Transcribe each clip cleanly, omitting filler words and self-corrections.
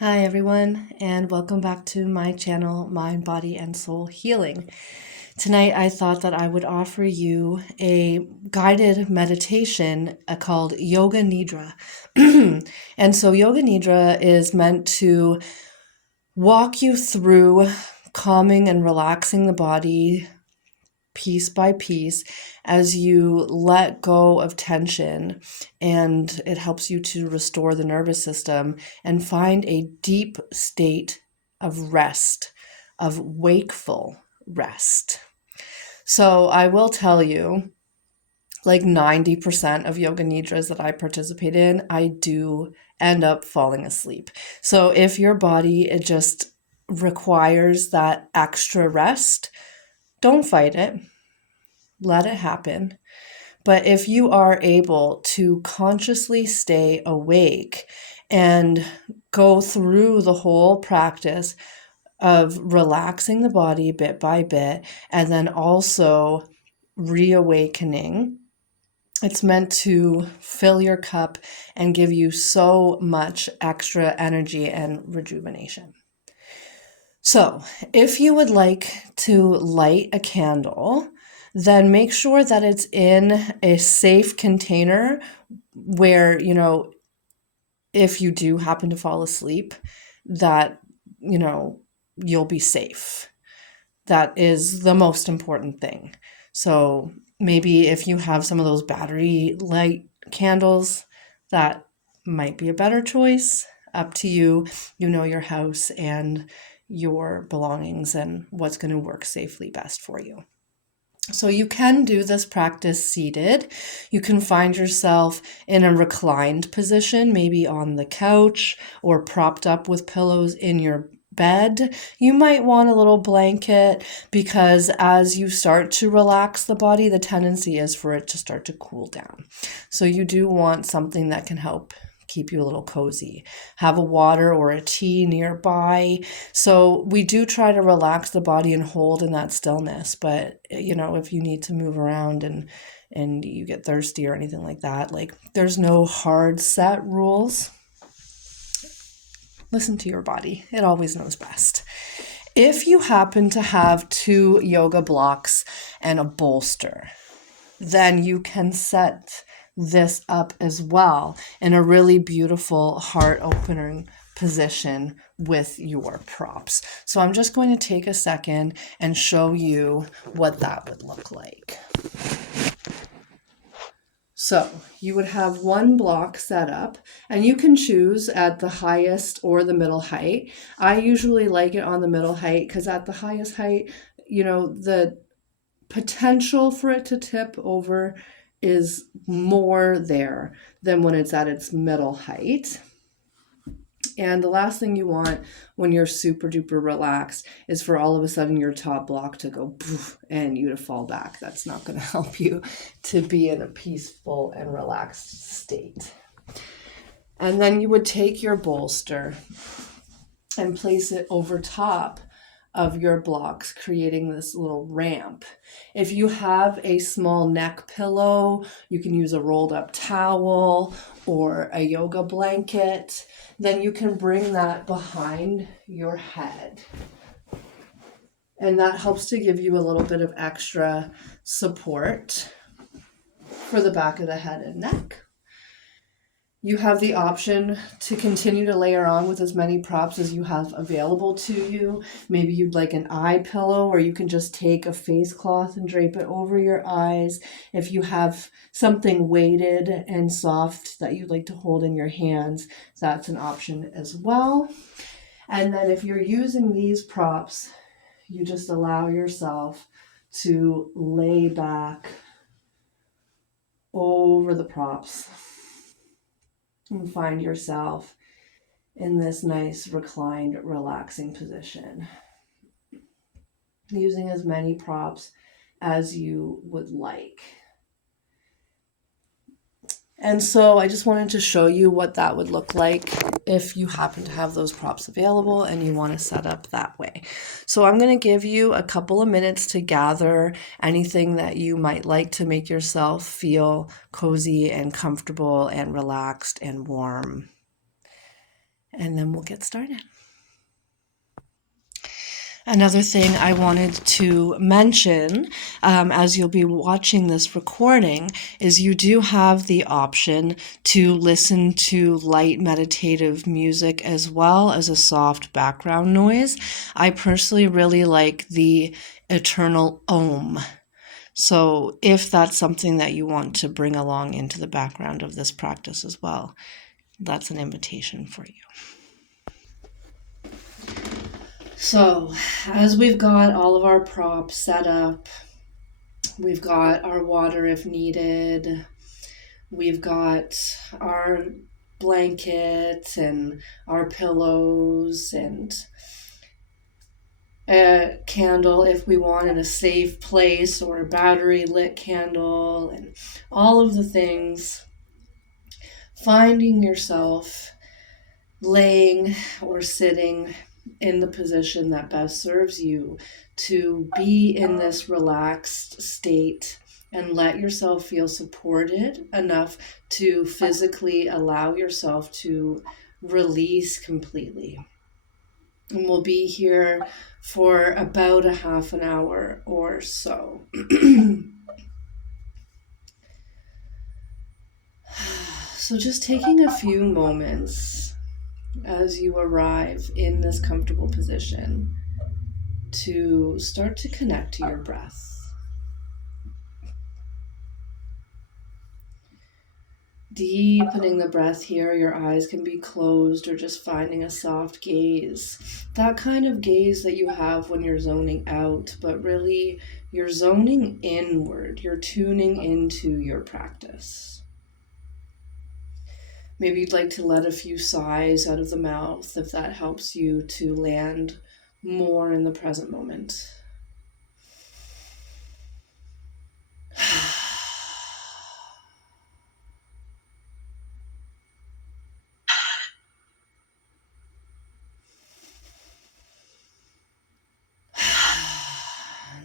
Hi, everyone, and welcome back to my channel, Mind, Body, and Soul Healing. Tonight, I thought that I would offer you a guided meditation called Yoga-Nidra. And so, Yoga-Nidra is meant to walk you through calming and relaxing the body piece by piece as you let go of tension, and it helps you to restore the nervous system and find a deep state of rest, of wakeful rest. So I will tell you, like 90% of yoga nidras that I participate in, I do end up falling asleep. So if your body, it just requires that extra rest, don't fight it. Let it happen. But if you are able to consciously stay awake and go through the whole practice of relaxing the body bit by bit and then also reawakening, it's meant to fill your cup and give you so much extra energy and rejuvenation. So, if you would like to light a candle, then make sure that it's in a safe container where, if you do happen to fall asleep, that, you know, you'll be safe. That is the most important thing. So, maybe if you have some of those battery light candles, that might be a better choice. Up to you. You know your house and your belongings and what's going to work safely best for you. So you can do this practice seated. You can find yourself in a reclined position, maybe on the couch or propped up with pillows in your bed. You might want a little blanket because as you start to relax the body, the tendency is for it to start to cool down. So you do want something that can help keep you a little cozy. Have a water or a tea nearby. So we do try to relax the body and hold in that stillness. But if you need to move around and you get thirsty or anything like that, like there's no hard set rules. Listen to your body. It always knows best. If you happen to have 2 yoga blocks and a bolster, then you can set this up as well in a really beautiful heart opening position with your props. So I'm just going to take a second and show you what that would look like. So you would have one block set up and you can choose at the highest or the middle height. I usually like it on the middle height because at the highest height, the potential for it to tip over is more there than when it's at its middle height. And the last thing you want when you're super duper relaxed is for all of a sudden your top block to go poof and you to fall back. That's not going to help you to be in a peaceful and relaxed state. And then you would take your bolster and place it over top of your blocks, creating this little ramp. If you have a small neck pillow, you can use a rolled up towel or a yoga blanket. Then you can bring that behind your head. And that helps to give you a little bit of extra support for the back of the head and neck. You have the option to continue to layer on with as many props as you have available to you. Maybe you'd like an eye pillow, or you can just take a face cloth and drape it over your eyes. If you have something weighted and soft that you'd like to hold in your hands, that's an option as well. And then if you're using these props, you just allow yourself to lay back over the props and find yourself in this nice reclined, relaxing position, using as many props as you would like. And so I just wanted to show you what that would look like if you happen to have those props available and you want to set up that way. So I'm going to give you a couple of minutes to gather anything that you might like to make yourself feel cozy and comfortable and relaxed and warm. and then we'll get started. Another thing I wanted to mention, as you'll be watching this recording, is you do have the option to listen to light meditative music as well as a soft background noise. I personally really like the eternal Om. So if that's something that you want to bring along into the background of this practice as well, that's an invitation for you. So, as we've got all of our props set up, we've got our water if needed, we've got our blanket and our pillows and a candle if we want in a safe place, or a battery lit candle, and all of the things. Finding yourself laying or sitting in the position that best serves you to be in this relaxed state and let yourself feel supported enough to physically allow yourself to release completely. And we'll be here for about a half an hour or so. So just taking a few moments as you arrive in this comfortable position to start to connect to your breath. Deepening the breath here, your eyes can be closed or just finding a soft gaze. That kind of gaze that you have when you're zoning out, but really you're zoning inward. You're tuning into your practice. Maybe you'd like to let a few sighs out of the mouth if that helps you to land more in the present moment.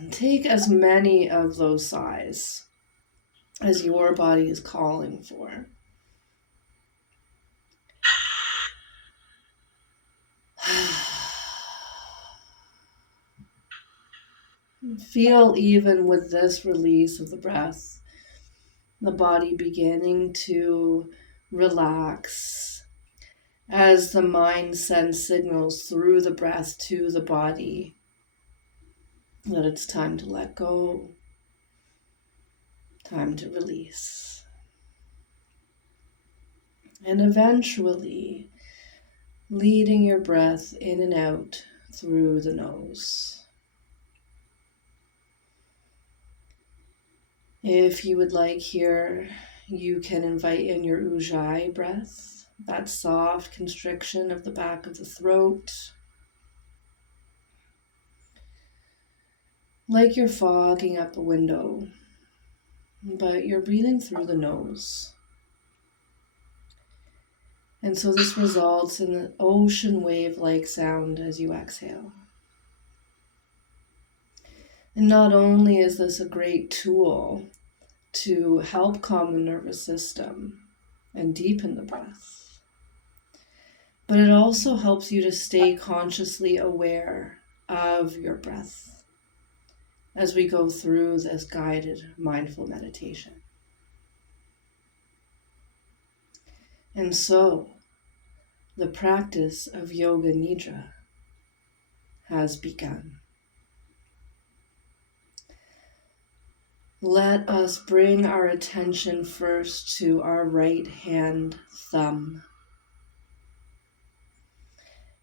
Take as many of those sighs as your body is calling for. Feel, even with this release of the breath, the body beginning to relax as the mind sends signals through the breath to the body that it's time to let go, time to release. And eventually leading your breath in and out through the nose. If you would like here, you can invite in your ujjayi breath, that soft constriction of the back of the throat, like you're fogging up a window, but you're breathing through the nose. And so this results in an ocean wave-like sound as you exhale. And not only is this a great tool to help calm the nervous system and deepen the breath, but it also helps you to stay consciously aware of your breath as we go through this guided mindful meditation. And so, the practice of Yoga-Nidra has begun. Let us bring our attention first to our right hand thumb.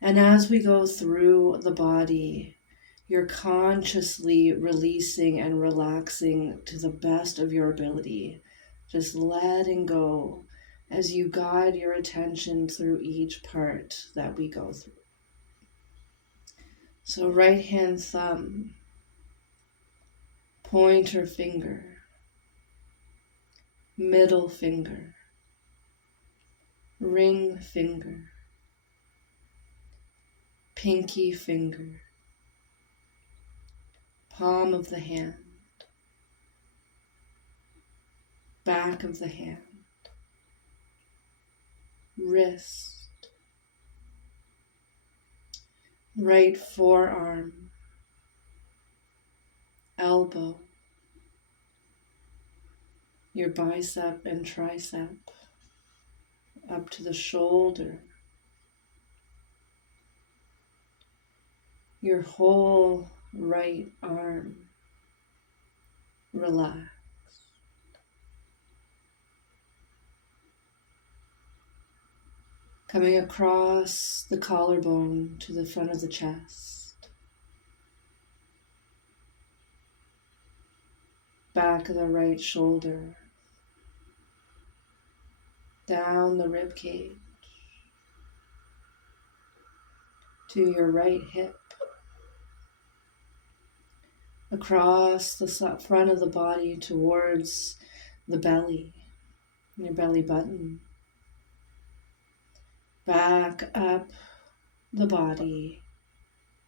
And as we go through the body, you're consciously releasing and relaxing to the best of your ability, just letting go as you guide your attention through each part that we go through. So right hand thumb, pointer finger, middle finger, ring finger, pinky finger, palm of the hand, back of the hand, wrist, right forearm, elbow, your bicep and tricep, up to the shoulder, your whole right arm, relax. Coming across the collarbone to the front of the chest, back of the right shoulder, down the rib cage, to your right hip, across the front of the body towards the belly, your belly button, back up the body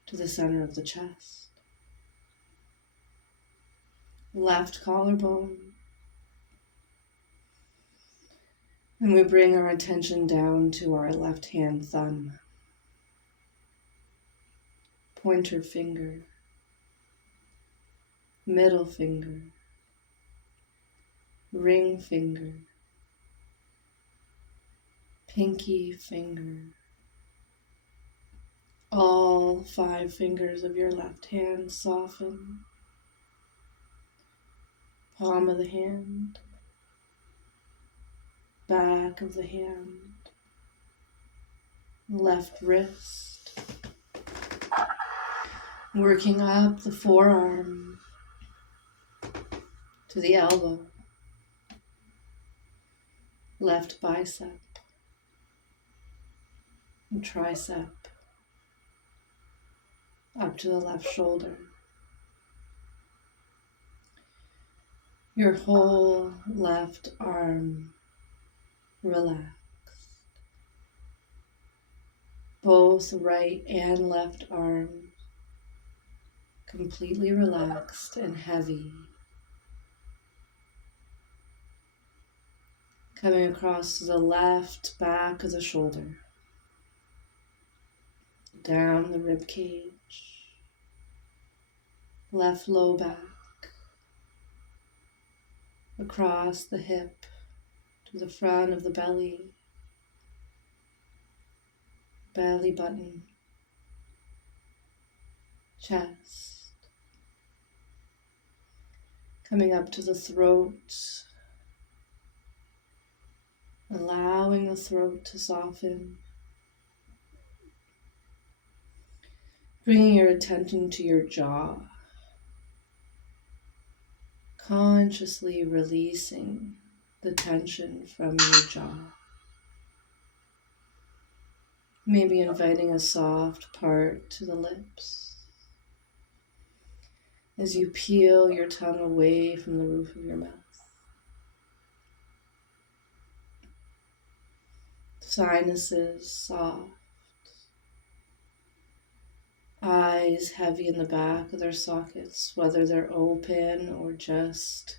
to the center of the chest. Left collarbone. And we bring our attention down to our left hand thumb, pointer finger, middle finger, ring finger, pinky finger. All 5 fingers of your left hand soften. Palm of the hand, back of the hand, left wrist, working up the forearm to the elbow, left bicep and tricep, up to the left shoulder. Your whole left arm relaxed. Both right and left arms completely relaxed and heavy. Coming across to the left back of the shoulder, down the rib cage, left low back, across the hip to the front of the belly, belly button, chest, coming up to the throat, allowing the throat to soften, bringing your attention to your jaw, consciously releasing the tension from your jaw. Maybe inviting a soft part to the lips as you peel your tongue away from the roof of your mouth. Sinuses soft. Eyes heavy in the back of their sockets, whether they're open or just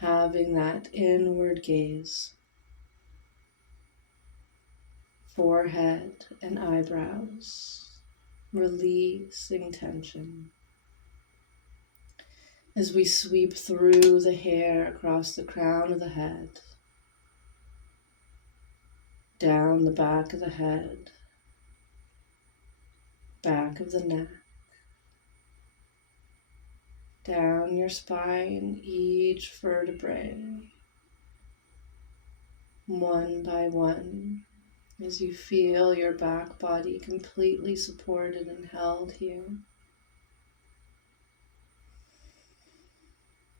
having that inward gaze. Forehead and eyebrows, releasing tension. As we sweep through the hair across the crown of the head, down the back of the head, back of the neck, down your spine, each vertebrae, one by one, as you feel your back body completely supported and held here.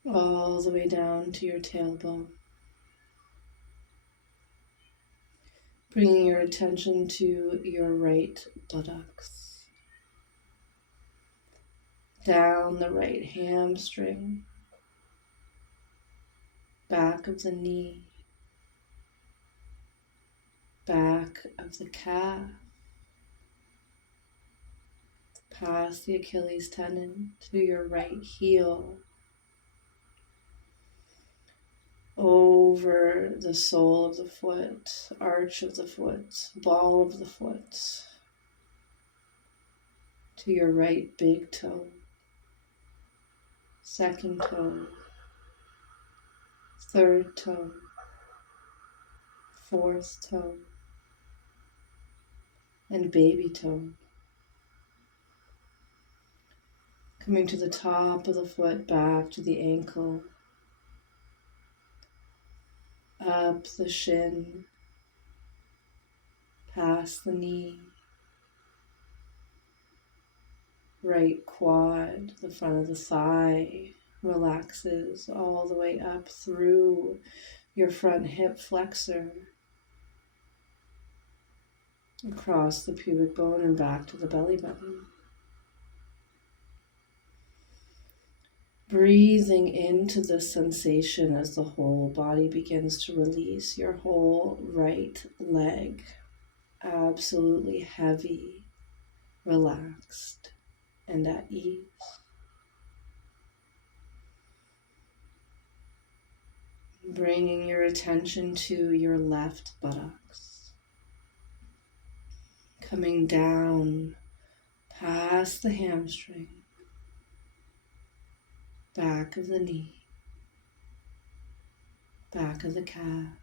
All the way down to your tailbone. Bringing your attention to your right buttocks. Down the right hamstring. Back of the knee. Back of the calf. Past the Achilles tendon to your right heel. Over the sole of the foot, arch of the foot, ball of the foot. to your right big toe, second toe, third toe, fourth toe, and baby toe. Coming to the top of the foot, back to the ankle, up the shin, past the knee, right quad, the front of the thigh relaxes all the way up through your front hip flexor, across the pubic bone and back to the belly button. Breathing into the sensation as the whole body begins to release. Your whole right leg, absolutely heavy, relaxed, and at ease. Bringing your attention to your left buttocks. Coming down past the hamstring, back of the knee, back of the calf,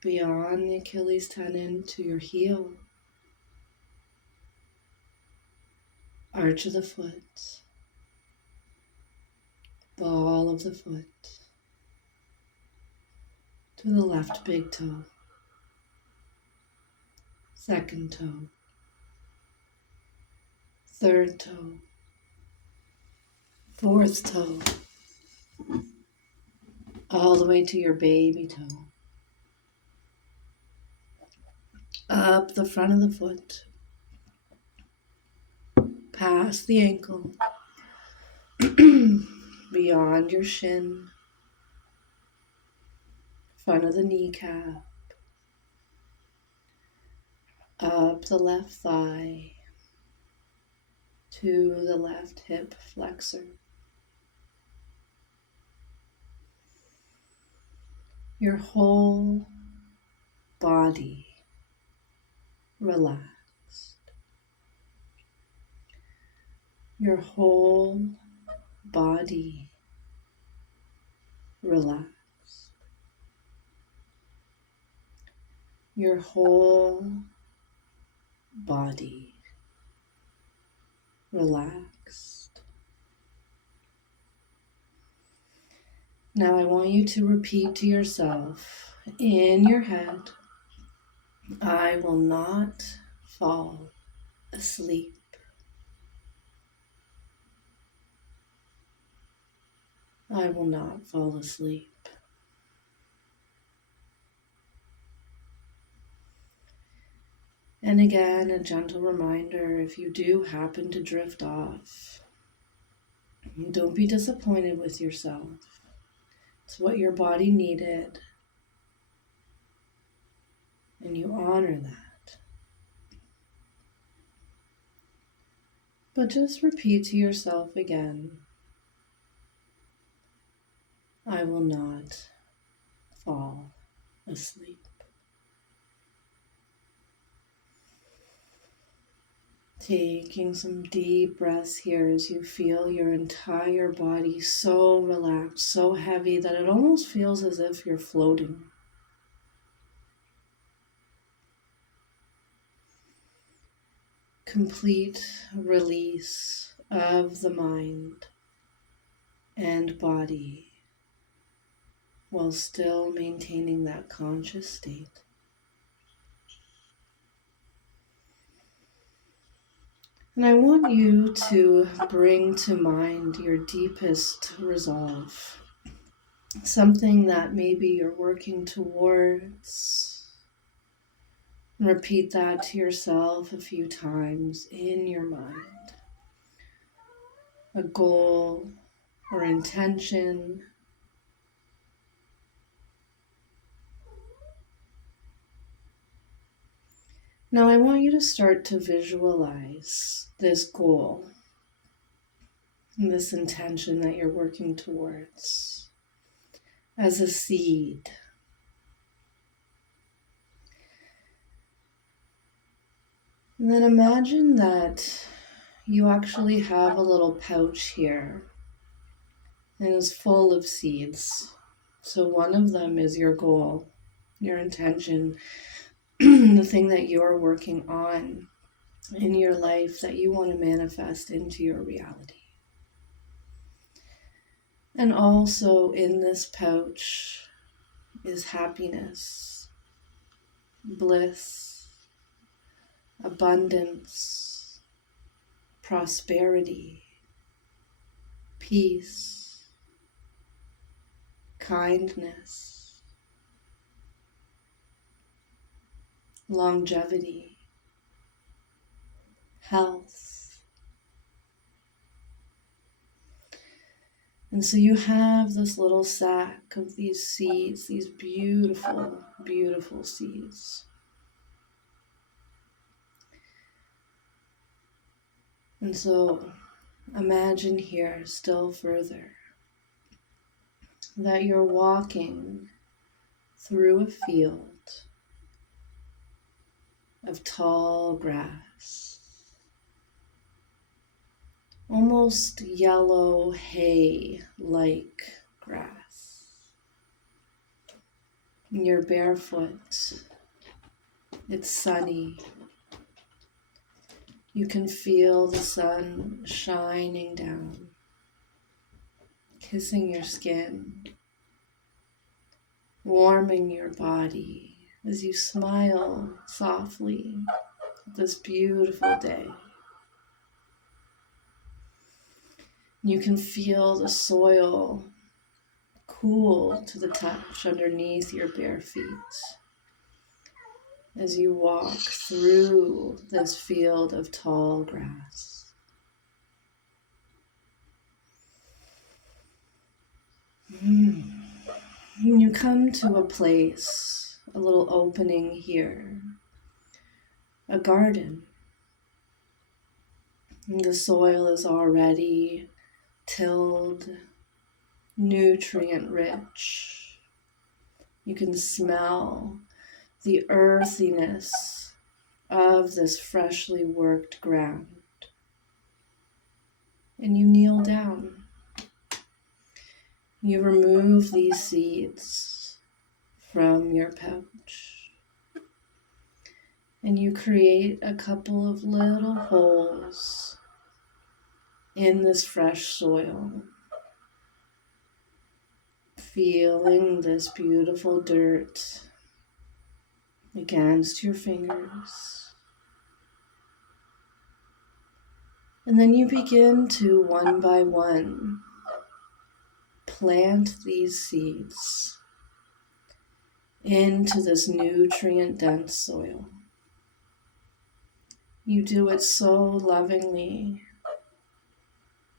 beyond the Achilles tendon to your heel, arch of the foot, ball of the foot, to the left big toe, second toe, third toe, fourth toe, all the way to your baby toe. Up the front of the foot, past the ankle, beyond your shin, front of the kneecap, up the left thigh, to the left hip flexor. Your whole body relaxed. Your whole body relaxed. Your whole body relaxed. Now I want you to repeat to yourself in your head, I will not fall asleep. I will not fall asleep. And again, a gentle reminder, if you do happen to drift off, don't be disappointed with yourself. It's what your body needed, and you honor that. But just repeat to yourself again, I will not fall asleep. Taking some deep breaths here as you feel your entire body so relaxed, so heavy that it almost feels as if you're floating. Complete release of the mind and body while still maintaining that conscious state. And I want you to bring to mind your deepest resolve, something that maybe you're working towards. Repeat that to yourself a few times in your mind. A goal or intention. Now I want you to start to visualize this goal and this intention that you're working towards as a seed. And then imagine that you actually have a little pouch here and it's full of seeds. So one of them is your goal, your intention, the thing that you're working on in your life that you want to manifest into your reality. And also in this pouch is happiness, bliss, abundance, prosperity, peace, kindness, longevity, health. And so you have this little sack of these seeds, these beautiful, beautiful seeds. And so imagine here still further that you're walking through a field of tall grass, almost yellow hay-like grass. You're barefoot, it's sunny. You can feel the sun shining down, kissing your skin, warming your body as you smile softly at this beautiful day. You can feel the soil cool to the touch underneath your bare feet as you walk through this field of tall grass. You come to a place, a little opening here, a garden. The soil is already tilled, nutrient rich. You can smell the earthiness of this freshly worked ground. And you kneel down. You remove these seeds from your pouch. And you create a couple of little holes in this fresh soil, feeling this beautiful dirt against your fingers. And then you begin to, one by one, plant these seeds into this nutrient-dense soil. You do it so lovingly,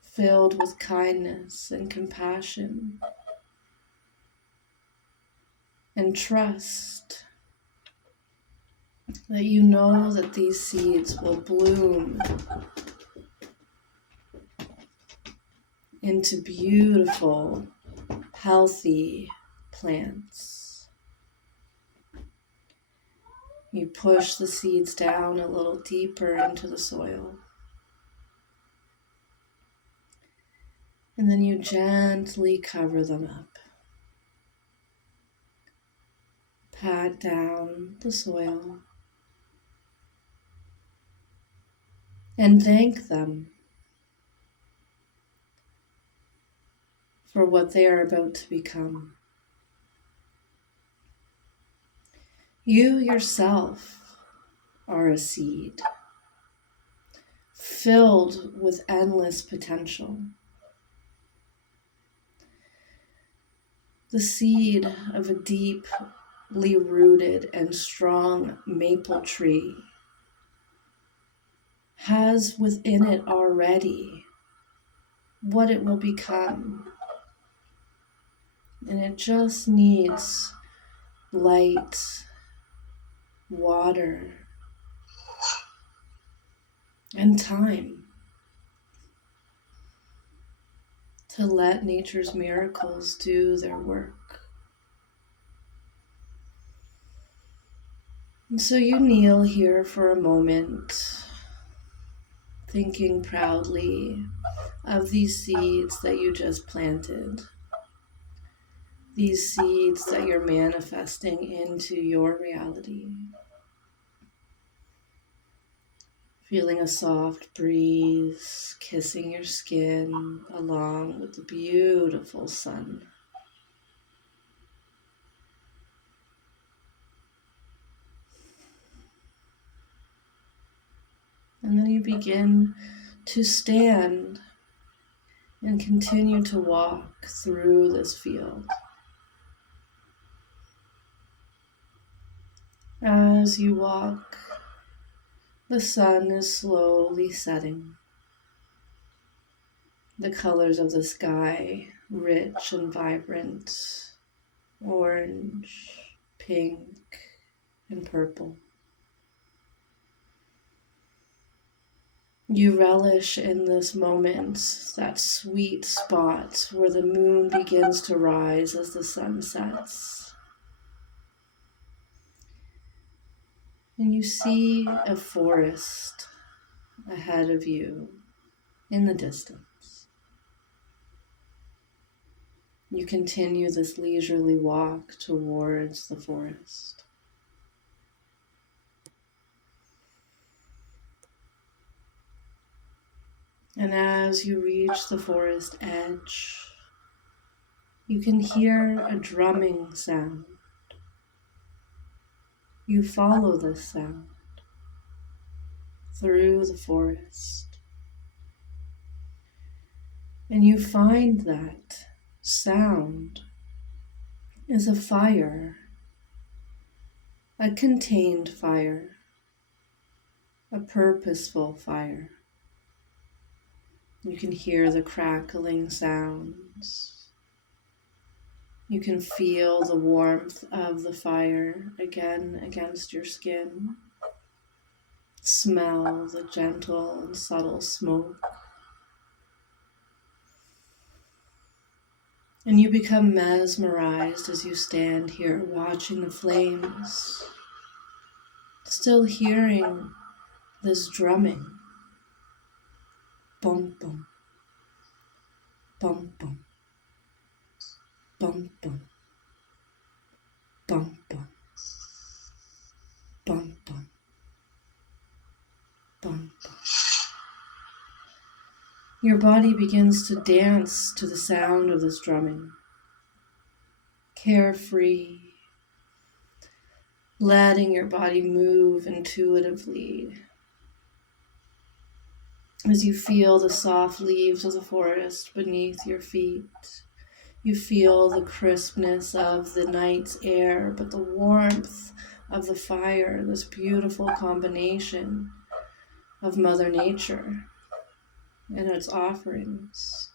filled with kindness and compassion and trust that you know that these seeds will bloom into beautiful, healthy plants. You push the seeds down a little deeper into the soil. And then you gently cover them up. Pat down the soil. And thank them for what they are about to become. You yourself are a seed, filled with endless potential. The seed of a deeply rooted and strong maple tree has within it already what it will become. And it just needs light, water, and time to let nature's miracles do their work. And so you kneel here for a moment, thinking proudly of these seeds that you just planted, these seeds that you're manifesting into your reality. Feeling a soft breeze kissing your skin along with the beautiful sun. And then you begin to stand and continue to walk through this field. As you walk, the sun is slowly setting. The colors of the sky, rich and vibrant, orange, pink, and purple. You relish in this moment, that sweet spot where the moon begins to rise as the sun sets. And you see a forest ahead of you in the distance. You continue this leisurely walk towards the forest. And as you reach the forest edge, you can hear a drumming sound. You follow this sound through the forest, and you find that sound is a fire, a contained fire, a purposeful fire. You can hear the crackling sounds. You can feel the warmth of the fire again against your skin. Smell the gentle and subtle smoke. And you become mesmerized as you stand here watching the flames, still hearing this drumming. Bum, bum, bum, bum, bum, bum, bum, bum, bum, bum, bum, bum. Your body begins to dance to the sound of this drumming, carefree, letting your body move intuitively as you feel the soft leaves of the forest beneath your feet. You feel the crispness of the night's air, but the warmth of the fire, this beautiful combination of Mother Nature and its offerings.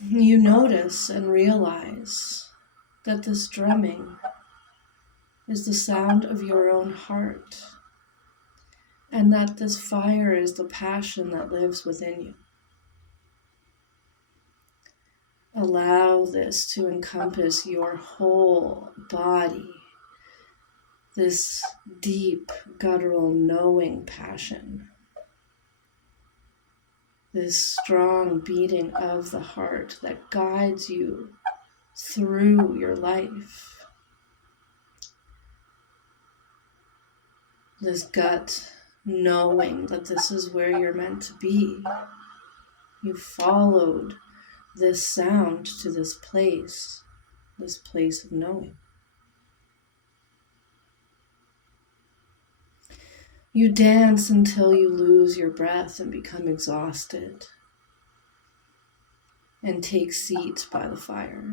You notice and realize that this drumming is the sound of your own heart, and that this fire is the passion that lives within you. Allow this to encompass your whole body, this deep, guttural, knowing passion, this strong beating of the heart that guides you through your life. This gut knowing that this is where you're meant to be. You followed this sound to this place of knowing. You dance until you lose your breath and become exhausted, and take seat by the fire.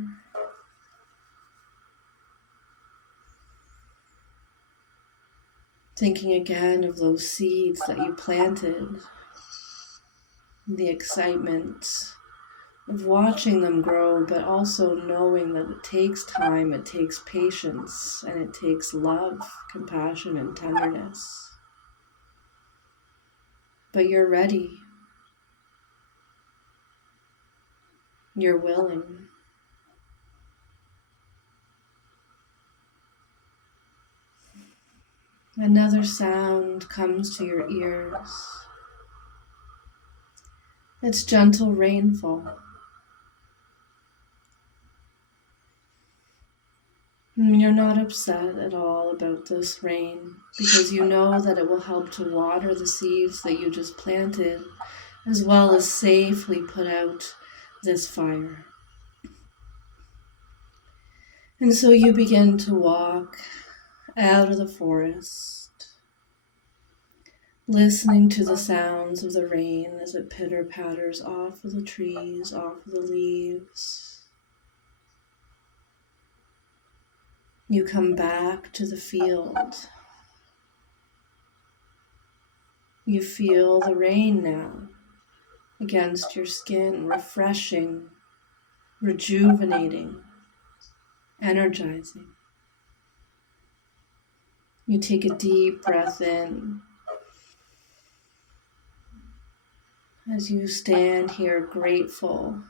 Thinking again of those seeds that you planted, the excitement of watching them grow, but also knowing that it takes time, it takes patience, and it takes love, compassion, and tenderness. But you're ready. You're willing. Another sound comes to your ears. It's gentle rainfall. You're not upset at all about this rain because you know that it will help to water the seeds that you just planted, as well as safely put out this fire. And so you begin to walk out of the forest, listening to the sounds of the rain as it pitter-patters off of the trees, off of the leaves. You come back to the field. You feel the rain now against your skin, refreshing, rejuvenating, energizing. You take a deep breath in as you stand here grateful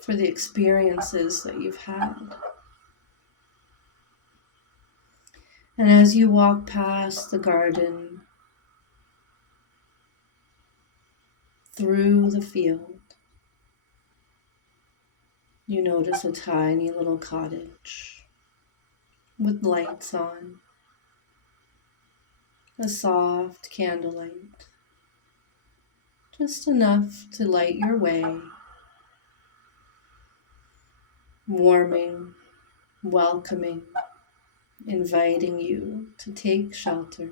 for the experiences that you've had. And as you walk past the garden, through the field, you notice a tiny little cottage with lights on, a soft candlelight, just enough to light your way, warming, welcoming, inviting you to take shelter.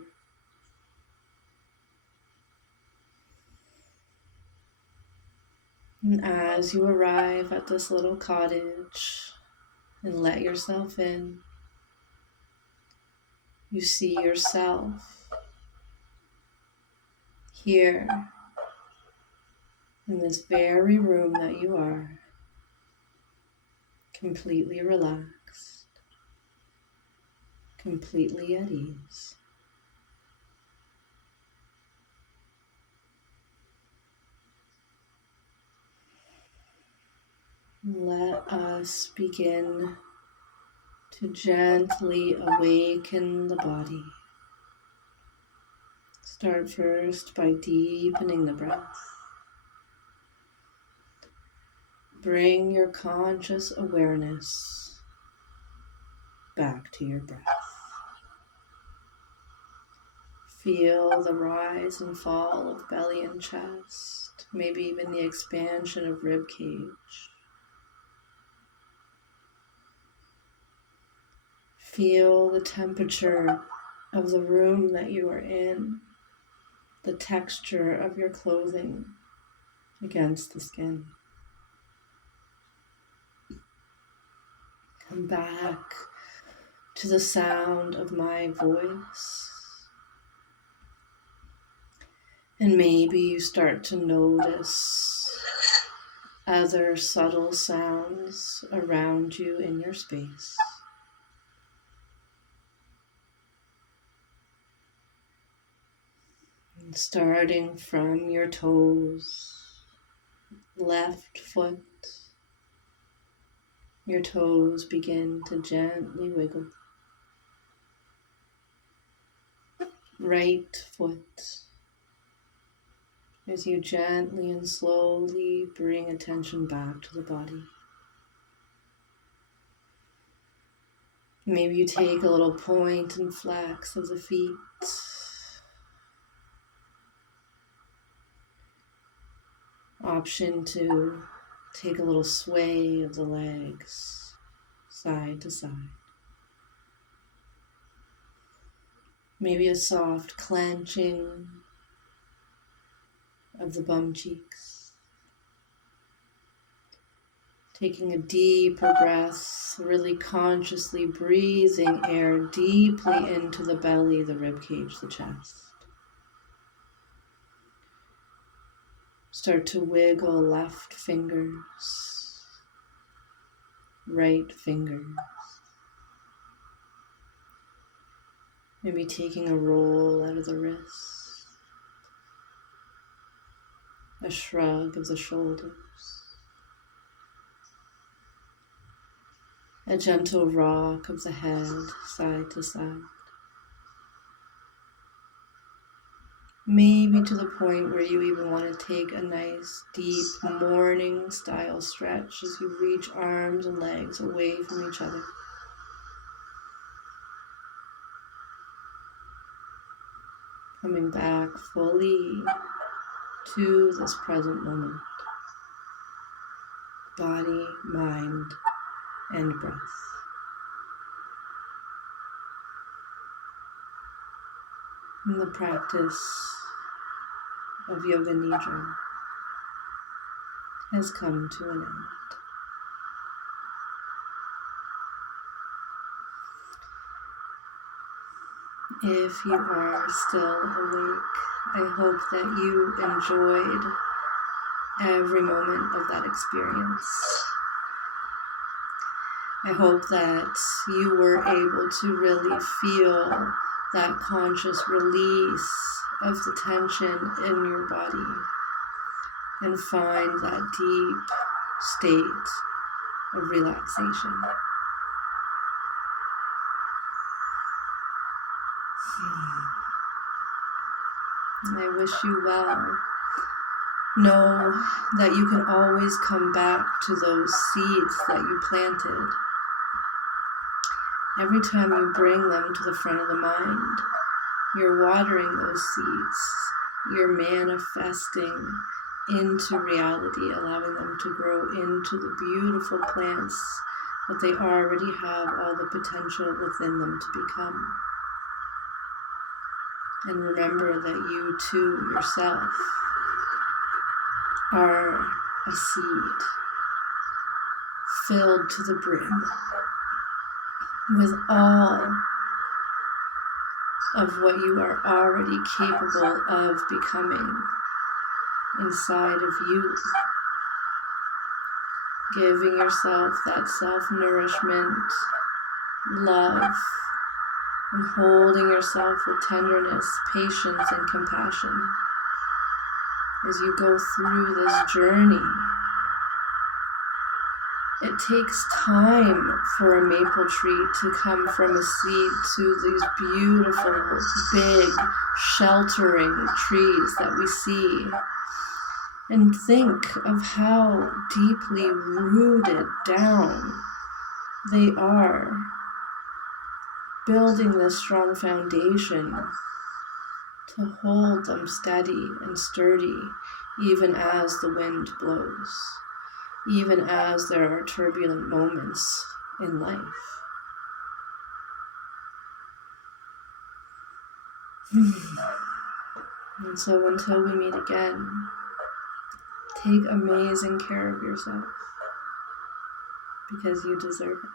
And as you arrive at this little cottage and let yourself in, you see yourself here in this very room that you are, completely relaxed, completely at ease. Let us begin to gently awaken the body. Start first by deepening the breath. Bring your conscious awareness back to your breath. Feel the rise and fall of belly and chest, maybe even the expansion of rib cage. Feel the temperature of the room that you are in, the texture of your clothing against the skin. Come back to the sound of my voice. And maybe you start to notice other subtle sounds around you in your space. And starting from your toes, left foot, your toes begin to gently wiggle. Right foot, as you gently and slowly bring attention back to the body. Maybe you take a little point and flex of the feet. Option to take a little sway of the legs, side to side. Maybe a soft clenching of the bum cheeks. Taking a deeper breath, really consciously breathing air deeply into the belly, the rib cage, the chest. Start to wiggle left fingers, right fingers. Maybe taking a roll out of the wrist, a shrug of the shoulders, a gentle rock of the head side to side. Maybe to the point where you even want to take a nice deep morning style stretch as you reach arms and legs away from each other. Coming back fully to this present moment. Body, mind, and breath. And the practice of Yoga-Nidra has come to an end. If you are still awake, I hope that you enjoyed every moment of that experience. I hope that you were able to really feel that conscious release of the tension in your body and find that deep state of relaxation. And I wish you well. Know that you can always come back to those seeds that you planted. Every time you bring them to the front of the mind, you're watering those seeds. You're manifesting into reality, allowing them to grow into the beautiful plants that they already have all the potential within them to become. And remember that you too, yourself, are a seed filled to the brim with all of what you are already capable of becoming inside of you. Giving yourself that self-nourishment, love, and holding yourself with tenderness, patience, and compassion as you go through this journey. It takes time for a maple tree to come from a seed to these beautiful, big, sheltering trees that we see. And think of how deeply rooted down they are, building this strong foundation to hold them steady and sturdy, even as the wind blows, even as there are turbulent moments in life. And so until we meet again, take amazing care of yourself, because you deserve it.